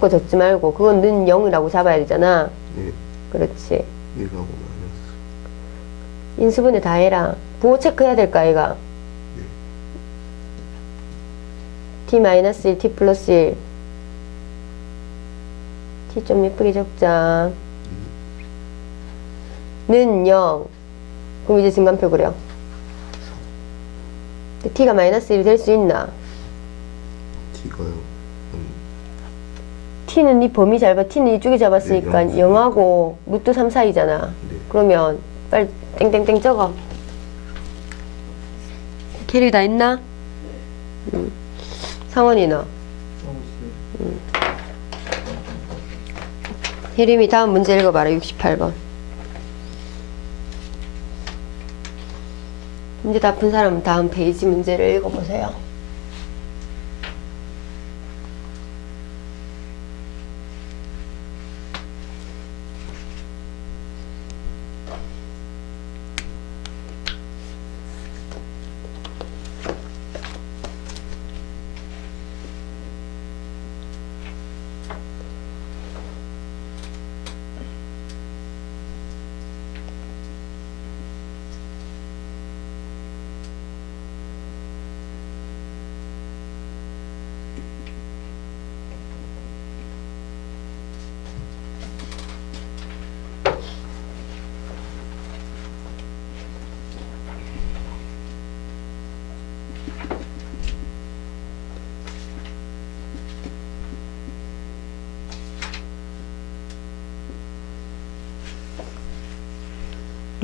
거 적지 말고 그건 는 0이라고 잡아야 되잖아. 예, 그렇지. 1하고 마이너스 인수분해 다 해라. 부호 체크해야 될까 아이가? t 마이너스 1, t 플러스 1. t 좀 예쁘게 적자. 는 0. 그럼 이제 증간표 그려. 근데 t가 마이너스 1이 될 수 있나? T가요 음, t는 이 범위 잘 봐. t는 이쪽에 잡았으니까 네, 0하고 루트 3 사이잖아. 네. 그러면 빨리 땡땡땡 적어. 캐리 다 했나? 응. 상원이 너. 응. 혜림이 다음 문제 읽어봐라. 68번. 문제 다 푼 사람은 다음 페이지 문제를 읽어보세요.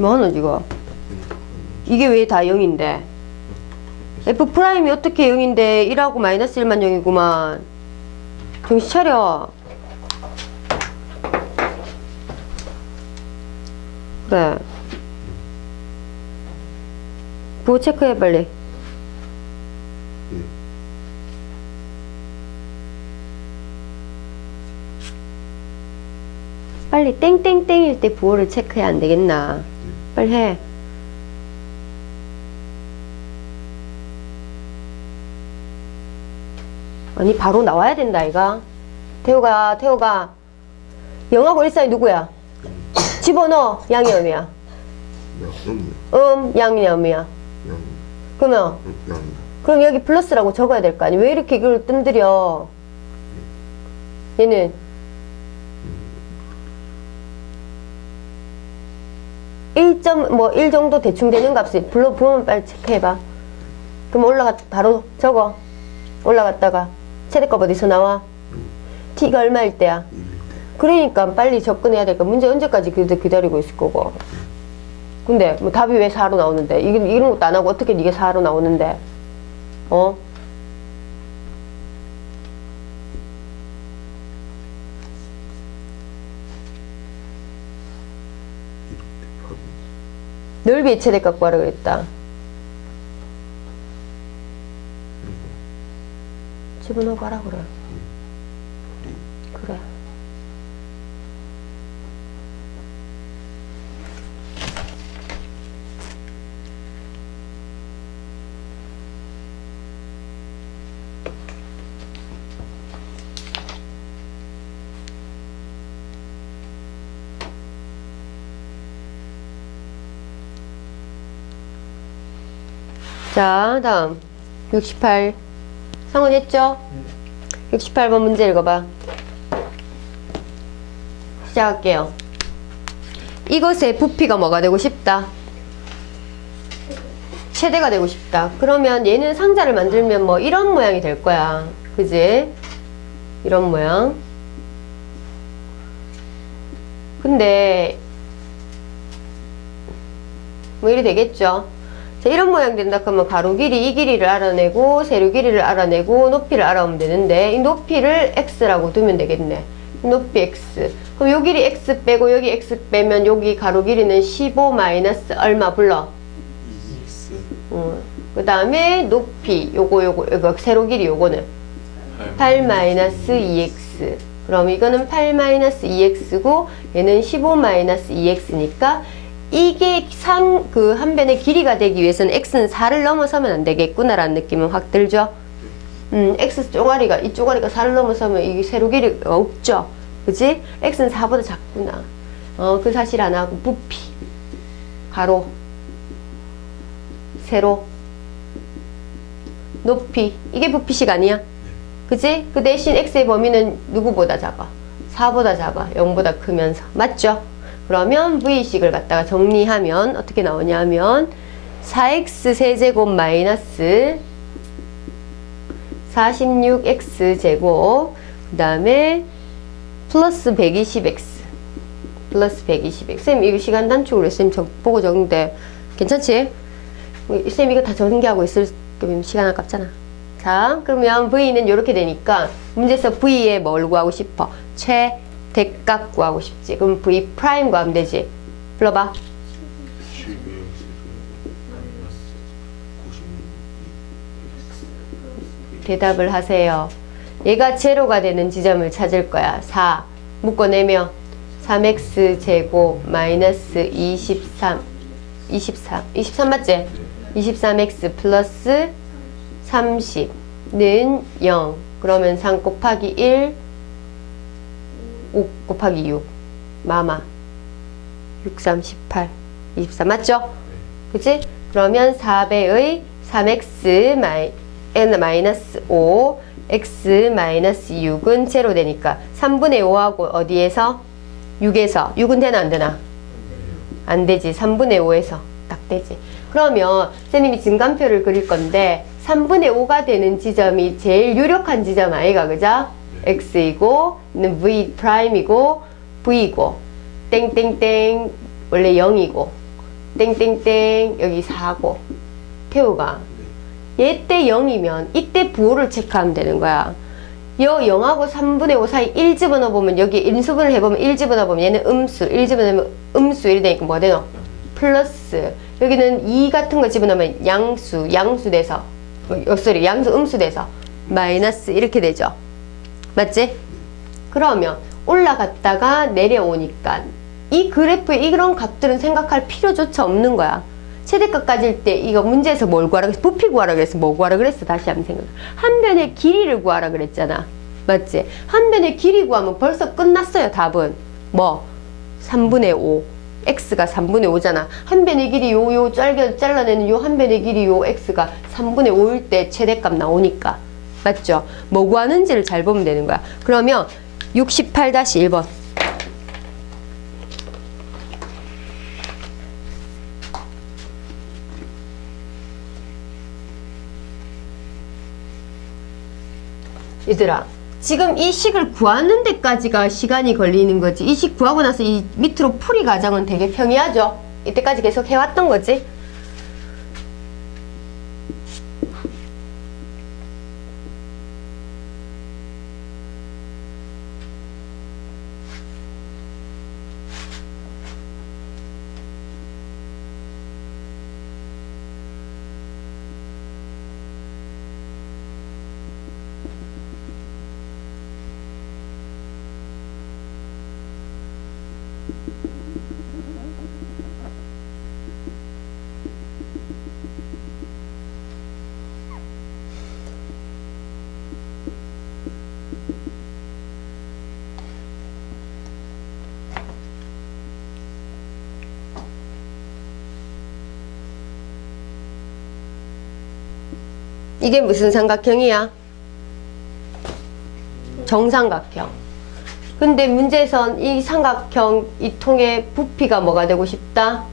뭐하노 지금? 이게 왜 다 0인데? F 프라임이 어떻게 0인데 1하고 마이너스 1만 0이구만. 정신 차려. 그래. 부호 체크해 빨리. 예. 빨리 땡땡땡일 때 부호를 체크해야 안 되겠나? 빨리 해. 아니 바로 나와야 된다 이가. 태호가 태호가 영하고 일사이 누구야? 집어넣어 양이 음이야. 야, 음이요 음 양이 음이야. 양, 그러면 음, 그럼 여기 플러스라고 적어야 될 거 아니야? 왜 이렇게 이걸 뜸들여? 얘는 일점 뭐1 정도 대충 되는 값이 불러 보면 빨리 체크해봐. 그럼 올라가 바로 적어. 올라갔다가 최대값 어디서 나와? t가 얼마일 때야? 1일 때 그러니까 빨리 접근해야 될까? 문제 언제까지 기다- 기다리고 있을 거고. 근데 뭐 답이 왜 4로 나오는데? 이건 이런 것도 안 하고 어떻게 이게 4로 나오는데? 어? 넓이의 최대값 구하라 그랬다. 집어넣어 봐라. 그래. 자, 다음. 68. 상원 했죠? 68번 문제 읽어봐. 시작할게요. 이것의 부피가 뭐가 되고 싶다? 최대가 되고 싶다. 그러면 얘는 상자를 만들면 뭐 이런 모양이 될 거야. 그지? 이런 모양. 근데 뭐 이리 되겠죠? 자, 이런 모양 된다 그러면 가로 길이 이 길이를 알아내고 세로 길이를 알아내고 높이를 알아오면 되는데 이 높이를 x라고 두면 되겠네. 이 높이 x. 그럼 요 길이 x 빼고 여기 x 빼면 여기 가로 길이는 15 마이너스 얼마 불러? 2x 음. 그 다음에 높이 요거 요거 이거 세로 길이 요거는 8 마이너스 2x. 그럼 이거는 8 마이너스 2x고 얘는 15 마이너스 2x니까 이게 상 그 한 변의 길이가 되기 위해서는 x는 4를 넘어서면 안 되겠구나라는 느낌은 확 들죠. 음, x 쪼가리가 이 쪼가리가 4를 넘어서면 이 세로 길이가 없죠. 그지? x는 4보다 작구나. 어, 그 사실 안 하고 부피 가로 세로 높이 이게 부피식 아니야? 그지? 그 대신 x의 범위는 누구보다 작아? 4보다 작아. 0보다 크면서. 맞죠? 그러면 v식을 갖다가 정리하면 어떻게 나오냐면 4x 세제곱 마이너스 46x 제곱 그 다음에 플러스 120x 플러스 120x 쌤 이거 시간 단축으로 쌤저 보고 적는데 괜찮지? 쌤 이거 다 전개하고 있을 거면 시간 아깝잖아 자 그러면 v는 이렇게 되니까 문제에서 v에 뭘 구하고 싶어? 최 대값 구하고 싶지. 그럼 v 프라임 구하면 되지. 불러봐. 12x 마이너스 96 대답을 하세요. 얘가 제로가 되는 지점을 찾을 거야. 4 묶어내면 3x 제곱 마이너스 23 23 23 맞지? 23x 플러스 30는 0 그러면 3 곱하기 1 5 곱하기 6 마마 6, 3, 18 24 맞죠? 그치? 그러면 4배의 3x 마이, n 마이너스 5 x 마이너스 6은 제로 되니까 3분의 5하고 어디에서? 6에서 6은 되나 안 되나? 안 되지 3분의 5에서 딱 되지 그러면 선생님이 증간표를 그릴 건데 3분의 5가 되는 지점이 제일 유력한 지점 아이가 그죠? X이고 는 v 프라임이고 v이고. 땡땡땡 원래 0이고. 땡땡땡 여기 4고. 태우가. 얘 때 0이면 이때 부호를 체크하면 되는 거야. 여 0하고 3분의 5 사이 1 집어넣어 보면 여기 인수분을 해보면 1 집어넣어 보면 얘는 음수 1 집어넣으면 음수 1이 되니까 뭐 되노? 플러스. 여기는 2 같은 거 집어넣으면 양수 양수 돼서. 어, 소리 양수 음수 돼서. 마이너스 이렇게 되죠 맞지? 그러면 올라갔다가 내려오니까 이 그래프의 이런 값들은 생각할 필요조차 없는 거야. 최대값 가질 때 이거 문제에서 뭘 구하라 그랬어? 부피 구하라 그랬어? 뭐 구하라 그랬어? 다시 한번 생각. 한 변의 길이를 구하라 그랬잖아. 맞지? 한 변의 길이 구하면 벌써 끝났어요. 답은 뭐 3분의 5. x가 3분의 5잖아. 한 변의 길이 요 요 잘겨 잘라내는 요 한 변의 길이 요 x가 3분의 5일 때 최대값 나오니까. 맞죠? 뭐 구하는지를 잘 보면 되는 거야. 그러면 68-1번. 얘들아, 지금 이 식을 구하는 데까지가 시간이 걸리는 거지. 이 식 구하고 나서 이 밑으로 풀이 과정은 되게 평이하죠. 이때까지 계속 해왔던 거지. 이게 무슨 삼각형이야? 정삼각형. 근데 문제에선 이 삼각형 이 통의 부피가 뭐가 되고 싶다?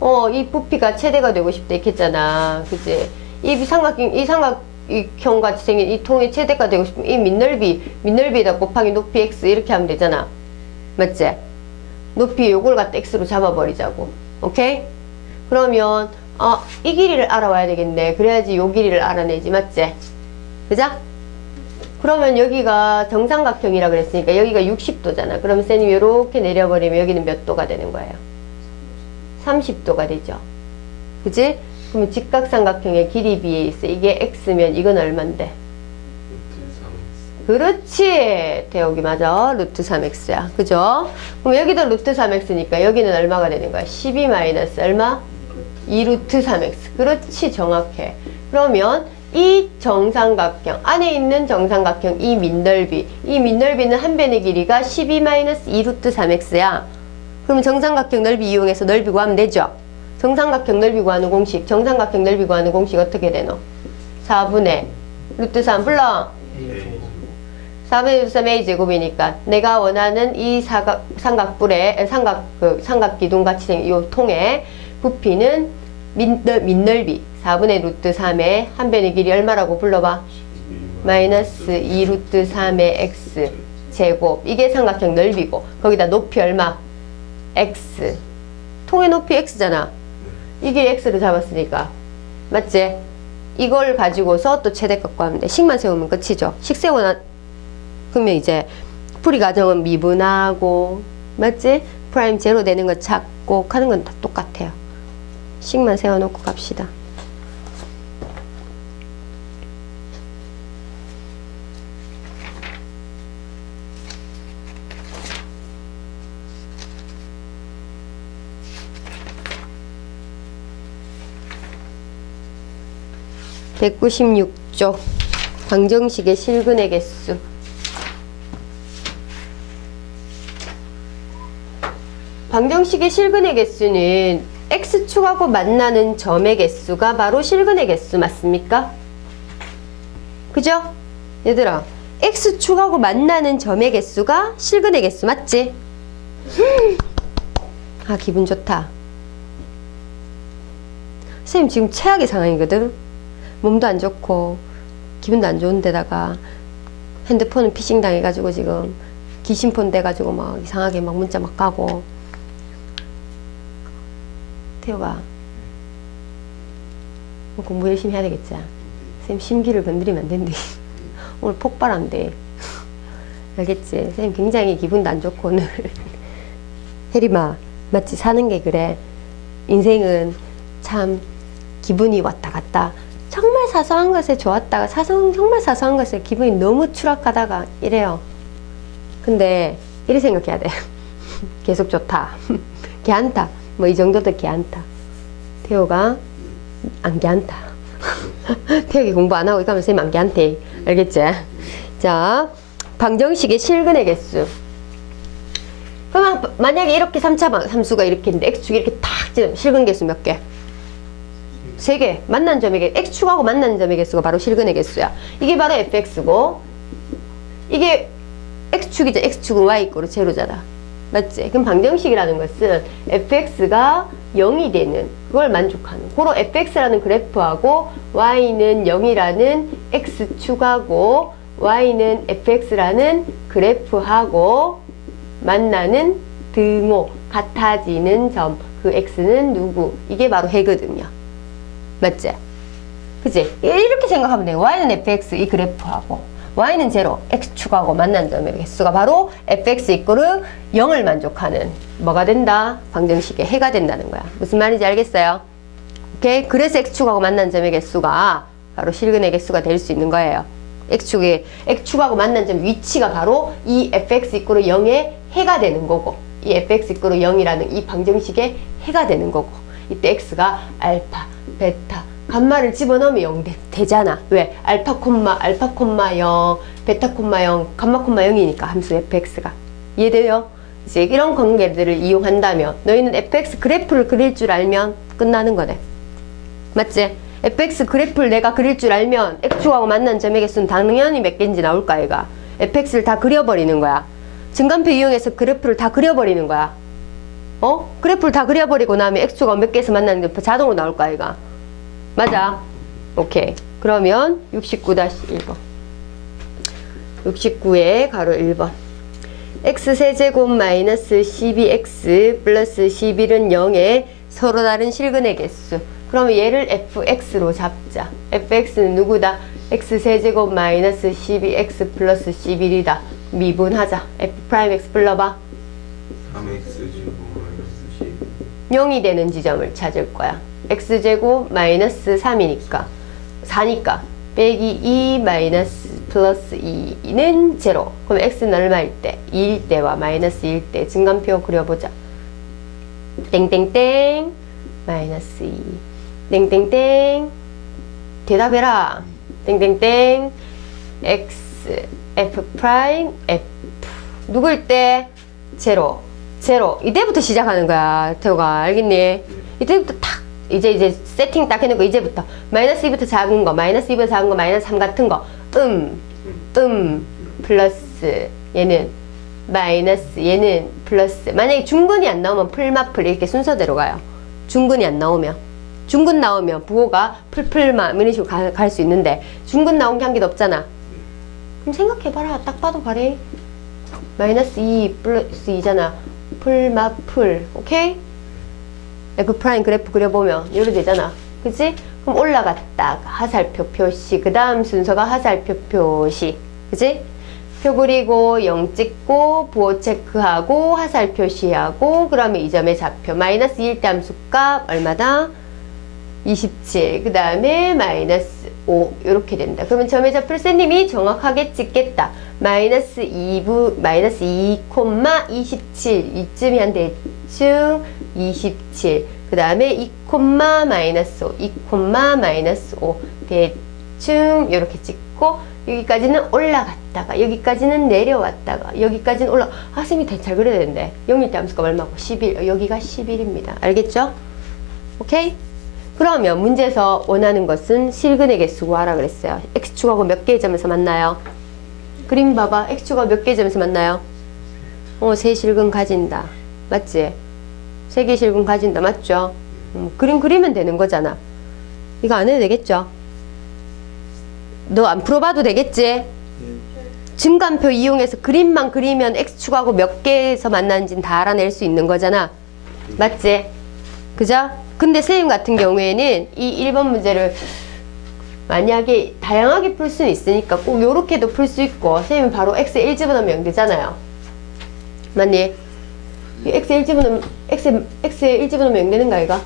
어, 이 부피가 최대가 되고 싶다 이렇게 했잖아. 그지? 이 삼각형, 이 삼각형 같이 생긴 이 통의 최대가 되고 싶으면 이 밑넓이, 밑넓이에다 곱하기 높이 x 이렇게 하면 되잖아. 맞지? 높이 요걸 갖다 x로 잡아버리자고. 오케이? 그러면, 어, 이 길이를 알아와야 되겠네. 그래야지 요 길이를 알아내지. 맞지? 그죠? 그러면 여기가 정삼각형이라 그랬으니까 여기가 60도잖아. 그러면 쌤이 이렇게 내려버리면 여기는 몇 도가 되는 거예요? 30도가 되죠. 그지? 그러면 직각삼각형의 길이 비에 있어. 이게 x면 이건 얼만데? 그렇지. 대옥이 맞아. 루트 3x야. 그죠? 그럼 여기도 루트 3x니까 여기는 얼마가 되는 거야? 12 마이너스 얼마? 2 루트 3x. 그렇지. 정확해. 그러면 이 정삼각형 안에 있는 정삼각형 이 밑넓이 이 밑넓이는 한 변의 길이가 12-2 루트 3x야 그러면 정삼각형 넓이 이용해서 넓이 구하면 되죠 정삼각형 넓이 구하는 공식 정삼각형 넓이 구하는 공식 어떻게 되노 4분의 루트 3 불러 A 4분의 루트 3a 제곱이니까 내가 원하는 이 사각 삼각뿔에 삼각 그 삼각 기둥 같이 생긴 이 통에 부피는 밑, 밑넓 이 4분의 루트 3의 한 변의 길이 얼마라고 불러봐? 마이너스 2 루트 3의 x 제곱. 이게 삼각형 넓이고 거기다 높이 얼마? X. 통의 높이 x잖아. 이게 x를 잡았으니까. 맞지? 이걸 가지고서 또 최대값 구하면 돼 식만 세우면 끝이죠. 식 세우고 나 그러면 이제 풀이 과정은 미분하고 맞지? 프라임 제로 되는 거 찾고 하는 건 다 똑같아요 식만 세워놓고 갑시다. (196쪽) 방정식의 실근의 개수. 방정식의 실근의 개수는 x축하고 만나는 점의 개수가 바로 실근의 개수 맞습니까? 그죠? 얘들아 x축하고 만나는 점의 개수가 실근의 개수 맞지? 아 기분 좋다 선생님 지금 최악의 상황이거든 몸도 안 좋고 기분도 안 좋은데다가 핸드폰은 피싱 당해가지고 지금 귀신폰 돼가지고 막 이상하게 막 문자 막 가고 태호가 뭐 공부 열심히 해야 되겠지. 선생님 심기를 건드리면 안 된대. 오늘 폭발한대. 알겠지? 선생님 굉장히 기분도 안 좋고 오늘. 혜림아 마치 사는 게 그래. 인생은 참 기분이 왔다 갔다. 정말 사소한 것에 좋았다가 사소한 정말 사소한 것에 기분이 너무 추락하다가 이래요. 근데 이렇게 생각해야 돼. 계속 좋다. 괜찮다 뭐 이 정도도 괜찮다 태호가 안 괜찮다 태호이 공부 안 하고 이거면 쌤안 괜찮대 알겠지? 자 방정식의 실근의 개수 그러면 만약에 이렇게 3차 함수가 이렇게 있는데 x축이 이렇게 탁 찌면 실근 개수 몇 개? 세 개. 만난 점의 개 x축하고 만난 점의 개수가 바로 실근의 개수야. 이게 바로 fx고 이게 x축이죠. x축은 y 거로 제로잖아. 맞지? 그럼 방정식이라는 것은 fx가 0이 되는 그걸 만족하는 고로 fx라는 그래프하고 y는 0이라는 x축하고 y는 fx라는 그래프하고 만나는 등호 같아지는 점 그 x는 누구 이게 바로 해거든요 맞지? 그치? 이렇게 생각하면 돼 y는 fx 이 그래프하고 y는 제로 x축하고 만난 점의 개수가 바로 fx 이꼬르 0을 만족하는 뭐가 된다? 방정식의 해가 된다는 거야 무슨 말인지 알겠어요? 오케이? 그래서 x축하고 만난 점의 개수가 바로 실근의 개수가 될 수 있는 거예요 x축이 x축하고 만난 점 위치가 바로 이 fx 이꼬르 0의 해가 되는 거고 이 fx 이꼬르 0이라는 이 방정식의 해가 되는 거고 이때 x가 알파, 베타, 감마를 집어넣으면 0 되, 되잖아. 왜? 알파 콤마, 알파 콤마 0, 베타 콤마 0, 감마 콤마 0이니까 함수 fx가. 이해돼요? 이제 이런 관계들을 이용한다면 너희는 fx 그래프를 그릴 줄 알면 끝나는 거네. 맞지? fx 그래프를 내가 그릴 줄 알면 x축하고 만난 점의 개수는 당연히 몇 개인지 나올까 얘가. fx를 다 그려버리는 거야. 증간표 이용해서 그래프를 다 그려버리는 거야. 어? 그래프를 다 그려버리고 나면 x축가 몇 개에서 만나는데 자동으로 나올 거야 얘가. 맞아. 오케이. 그러면 69-1번. 69에 가로 1번. x세제곱 마이너스 12x 플러스 11은 0의 서로 다른 실근의 개수. 그러면 얘를 fx로 잡자. fx는 누구다? x세제곱 마이너스 12x 플러스 11이다. 미분하자. f 프라임 x 불러봐. 3x 제곱 마이너스 10 0이 되는 지점을 찾을 거야. X제곱 마이너스 3이니까 4니까 빼기 2 마이너스 플러스 2는 제로. 그럼 x는 얼마일 때? 2일 때와 마이너스 2일 때 증간표 그려보자. 땡땡땡 마이너스 2 땡땡땡 대답해라. 땡땡땡 x f 프라임 f 누구일 때 제로 제로 이때부터 시작하는 거야 태호가 알겠니? 이때부터 탁 이제 이제 세팅 딱 해놓고 이제부터 마이너스 2부터 작은 거 마이너스 2부터 작은 거 마이너스 3 같은 거 음 음 플러스 얘는 마이너스 얘는 플러스. 만약에 중근이 안 나오면 풀마풀 이렇게 순서대로 가요. 중근이 안 나오면. 중근 나오면 부호가 풀풀마 이런 식으로 갈 수 있는데 중근 나온 게 한 개도 없잖아. 그럼 생각해봐라. 딱 봐도 바래. 마이너스 2 플러스 2잖아. 풀마풀. 오케이? F 프라임 그래프 그려보면 이렇게 되잖아 그치? 그럼 올라갔다가 하살표 표시 그 다음 순서가 하살표 표시 그치? 표 그리고 0 찍고 부호 체크하고 하살 표시하고 그러면 이 점의 좌표 마이너스 1대 함수값 얼마다? 27. 그 다음에 마이너스 5 이렇게 된다. 그러면 점의 좌표를 쌤님이 정확하게 찍겠다. 마이너스 2부 마이너스 2, 27 이쯤이 한 대충 27. 그 다음에 2, 마이너스 5, 2, 마이너스 5 대충 이렇게 찍고 여기까지는 올라갔다가 여기까지는 내려왔다가 여기까지는 올라 아 쌤이 다잘 그려야 되는데 0일 때 함수가 얼마고 11 어, 여기가 11입니다. 알겠죠? 오케이? 그러면 문제에서 원하는 것은 실근의 개수 구하라 그랬어요. x축하고 몇 개의 점에서 만나요? 그림 봐봐. x축하고 몇 개의 점에서 만나요? 어, 세 실근 가진다. 맞지? 세 개 실근 가진다. 맞죠? 음, 그림 그리면 되는 거잖아. 이거 안 해도 되겠죠? 너 안 풀어봐도 되겠지? 증간표 이용해서 그림만 그리면 x축하고 몇 개에서 만나는지는 다 알아낼 수 있는 거잖아. 맞지? 그죠? 근데 선생님 같은 경우에는 이 1번 문제를 만약에 다양하게 풀 수는 있으니까 꼭 요렇게도 풀 수 있고 선생님이 바로 x 1 집어넣으면 0 되잖아요. 맞니? 이 x 1 집어넣으면 x, x 1 집어넣으면 0 되는 거 아이가?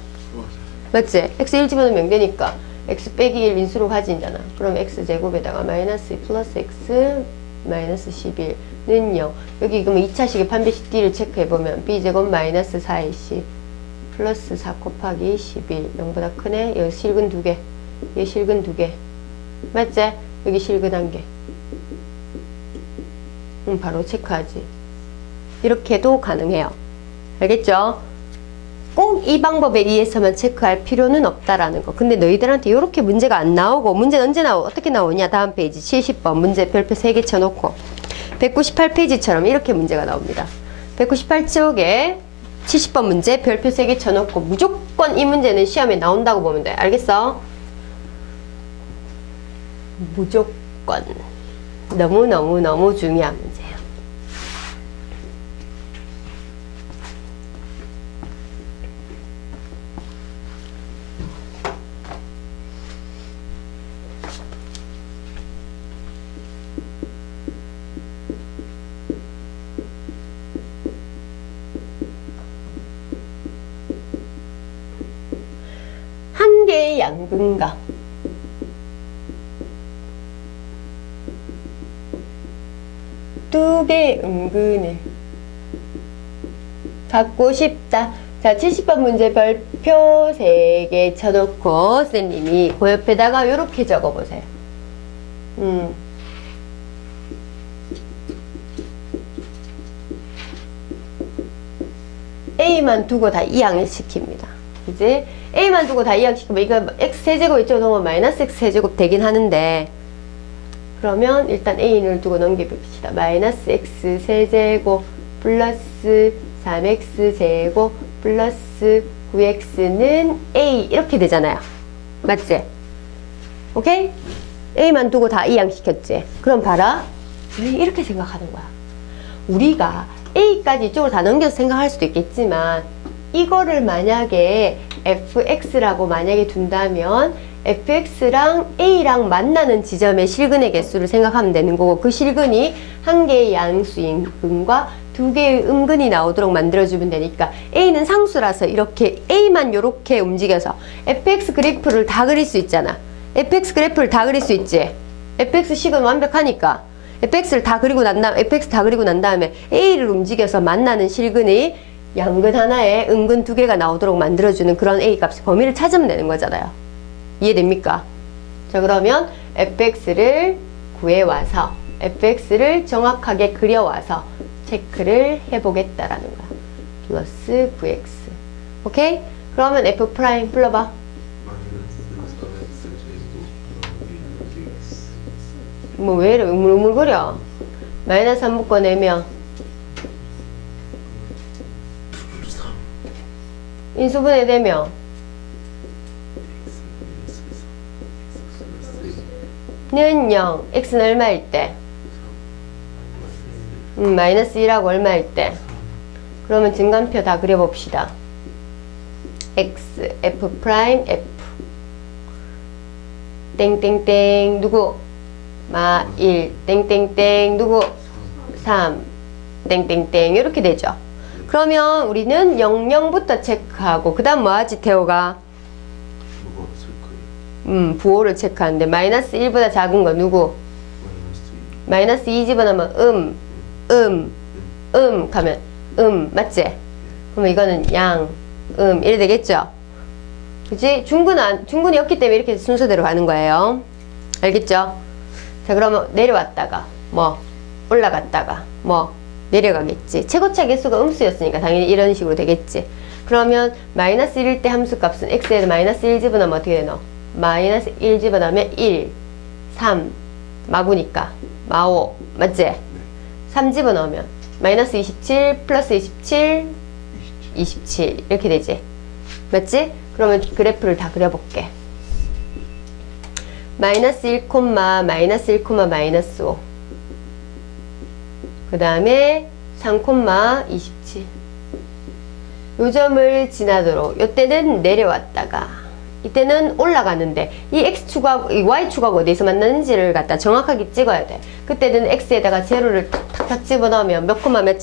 맞지? x 1 집어넣으면 0 되니까 x 빼기 1 인수로 가진잖아. 그럼 x 제곱에다가 마이너스 플러스 x 마이너스 11는 0. 여기 그러면 2차식의 판별식 d를 체크해보면 b 제곱 마이너스 4ac 플러스 4 곱하기 11 0보다 크네. 여기 실근 두개. 여기 실근 두개. 맞지? 여기 실근 한개. 음, 바로 체크하지. 이렇게도 가능해요. 알겠죠? 꼭 이 방법에 의해서만 체크할 필요는 없다라는 거. 근데 너희들한테 이렇게 문제가 안 나오고 문제는 언제 나오 어떻게 나오냐? 다음 페이지 70번 문제 별표 3개 쳐놓고. 198페이지처럼 이렇게 문제가 나옵니다. 198쪽에 70번 문제 별표 3개 쳐놓고 무조건 이 문제는 시험에 나온다고 보면 돼. 알겠어? 무조건. 너무너무너무 중요한 문제야. 한 두 개의 음근을 갖고 싶다. 자, 70번 문제 별표 3개 쳐놓고 선생님이 그 옆에다가 이렇게 적어보세요. 음. A만 두고 다 이항을 시킵니다. 이제 A만 두고 다 이항시키면 이거 X 세제곱 이쪽으로 넘으면 마이너스 X 세제곱 되긴 하는데 그러면 일단 A를 두고 넘겨봅시다. 마이너스 X 세제곱 플러스 3X 제곱 플러스 9X는 A 이렇게 되잖아요. 맞지? 오케이? A만 두고 다 이항시켰지? 그럼 봐라. 왜 이렇게 생각하는 거야? 우리가 A까지 이쪽으로 다 넘겨서 생각할 수도 있겠지만 이거를 만약에 fx라고 만약에 둔다면 fx랑 a랑 만나는 지점의 실근의 개수를 생각하면 되는 거고 그 실근이 한 개의 양수인 근과 두 개의 음근이 나오도록 만들어주면 되니까 a는 상수라서 이렇게 a만 이렇게 움직여서 fx 그래프를 다 그릴 수 있잖아. Fx 그래프를 다 그릴 수 있지? Fx 식은 완벽하니까. Fx를 다 그리고 난 다음 fx 다 그리고 난 다음에 a를 움직여서 만나는 실근이 양근 하나에 음근 두 개가 나오도록 만들어주는 그런 A 값의 범위를 찾으면 되는 거잖아요. 이해됩니까? 자 그러면 fx를 구해와서 fx를 정확하게 그려와서 체크를 해보겠다라는 거야. 플러스 9x. 오케이? 그러면 f 프라임 불러봐. 마이너스 3x 제곱 더하기 x 뭐왜 이래 우물우물거려? 마이너스 3 묶어 내면 인수분해 되면 x 마이너스 3 x 플러스 는 0, x는 얼마일 때? 음, 마이너스 1하고 얼마일 때? 그러면 증간표 다 그려봅시다. x, f 프라임, f. 땡땡땡, 누구? 마 1, 땡땡땡, 누구? 3, 땡땡땡, 이렇게 되죠. 그러면 우리는 00부터 체크하고, 그 다음 뭐 하지, 태호가? 음, 부호를 체크하는데, 마이너스 1보다 작은 거 누구? 마이너스 2 마이너스 2 집어넣으면 음, 음, 음 가면 음 맞지? 그러면 이거는 양, 음 이래 되겠죠? 그치? 중근은 안, 중근이 없기 때문에 이렇게 순서대로 가는 거예요. 알겠죠? 자 그러면 내려왔다가 뭐 올라갔다가 뭐 내려가겠지. 최고차 개수가 음수였으니까 당연히 이런 식으로 되겠지. 그러면 마이너스 1일 때 함수값은 x에 마이너스 1 집어넣으면 어떻게 되노? 마이너스 1 집어넣으면 1, 3, 마구니까 마오 맞지? 3 집어넣으면 마이너스 27 플러스 27 27 이렇게 되지 맞지? 그러면 그래프를 다 그려볼게 마이너스 1 콤마 마이너스 1 콤마 마이너스 5 그 다음에 3 콤마 27 요점을 지나도록 요때는 내려왔다가 이때는 올라가는데 이 x축하고 이 y축하고 어디서 만나는지를 갖다 정확하게 찍어야 돼. 그때는 x에다가 제로를 탁탁 집어넣으면 몇 콤마 몇